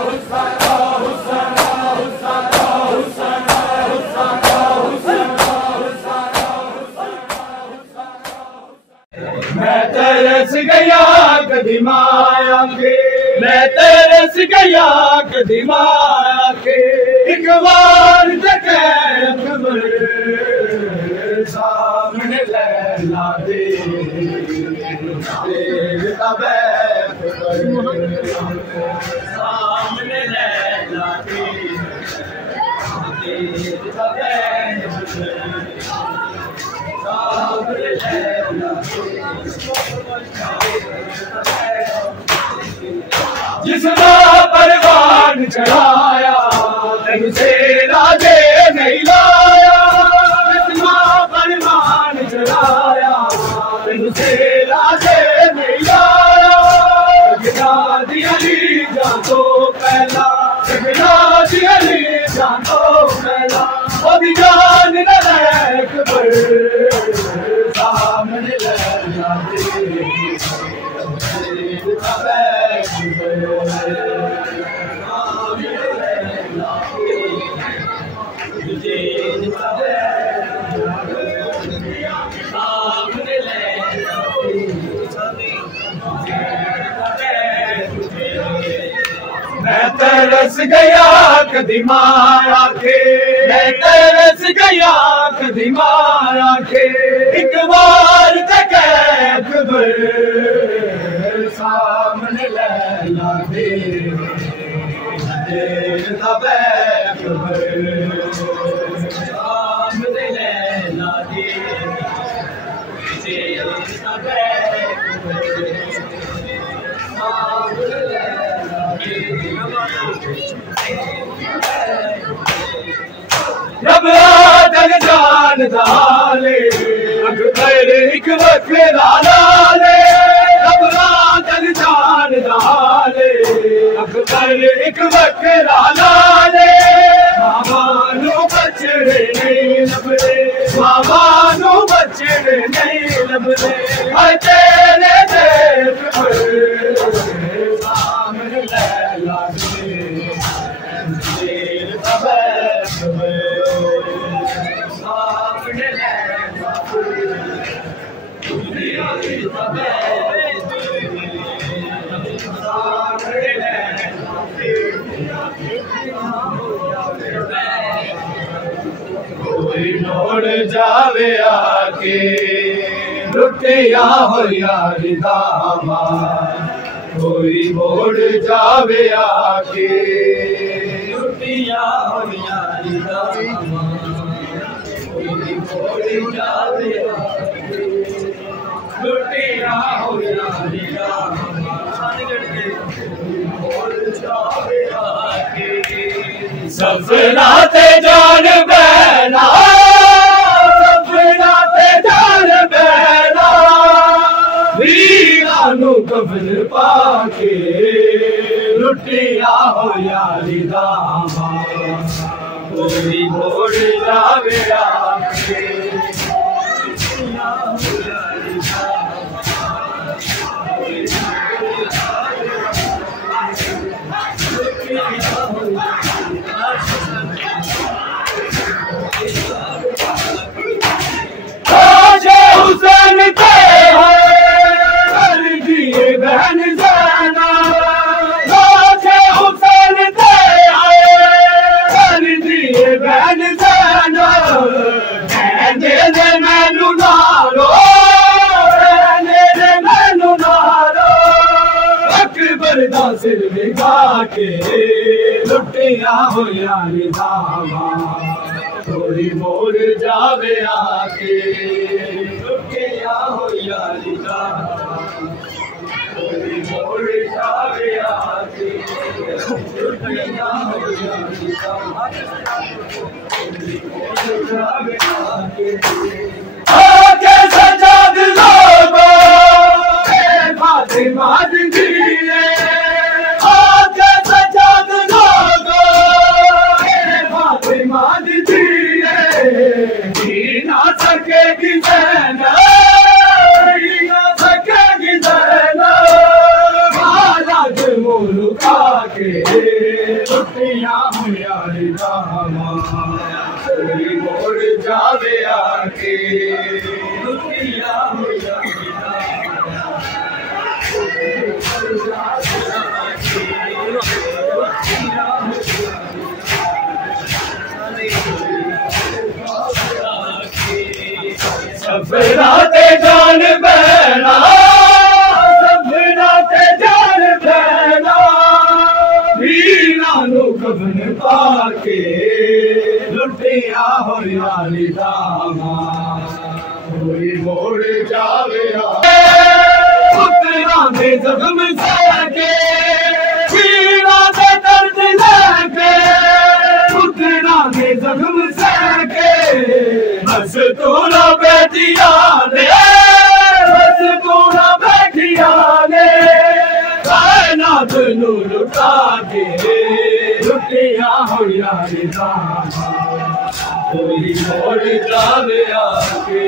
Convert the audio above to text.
मैं तरस गया कदी माया के, मैं तरस गया कदी माया के, एक बार तक अकबर सामने लैला दे सामने लैला दे जिसना परवान चढ़ाया तुमसे राजे नहीं लाया, जिसना परवान चढ़ाया तुमसे राजे नहीं लाया, जगनाथ अली जान तो पहला, जगनाथ अली जान तो पहला, वो भी जान न अकबर सामने लैला दे मैं तरस गया कदी माया के, मैं तरस गया कदी माया के, एक बार तक अकबर सामने लैला दे सामने लैला दे जब आदन जान दाले अकबर एक बखेरा लाले, जब आदन जान दाले अकबर एक बखेरा लाले, मामानो बचड़े नहीं लबले, मामानो बचड़े नहीं लबले, हाय तेरे देख पर सामने लैला दे कोई मोड़ जावे आके लुटिया हो यार दामा, कोई मोड़ जावे आके लुटिया हो यार दामा, कोई मोड़ जावे आके लुटिया हो यार दामा, मोड़ जावे आके सफना ते जान बहना, सफना ते जान बहना, वीरानू कफन पाके लुटिया हो यारी दामा, कोई मोड़ जावे आके लुटिया हो यारी हुसैन के कर दिए बहन जाना, हुसैन के कर दिए बहन जाना, मैनू नारो मैनू नारो, अकबर दा सिर विगा के लुटिया हो यारी दामा, कोई मोड़ जावे आके लुटिया हो यारी दामा, कोई मोड़ जावे आके लुटिया हो यारी दामा, कोई मोड़ जावे आके आके सजाद लोगो फातिमा दी आके सजाद लोगो फातिमा दी ना सकेगी ज़ैनब, ना सकेगी ज़ैनब, मुल्का के लुटिया हुआ दामा कोई मोड़ जावे आके लुटिया हुआ सपना ते जान बहना सपना ते जान बहना वीरा नु कफन पाके लुटिया होया दामा कोई मोड़ जावे पुत्रा दे जख्म सके वीरा दे दर्द लेके पुत्रा दे जख्म सके बस तू ना बैठिया ने बस तू ना बैठिया ने कायनात नू लुटा के लुटिया होया दामा कोई मोड़ जावे आके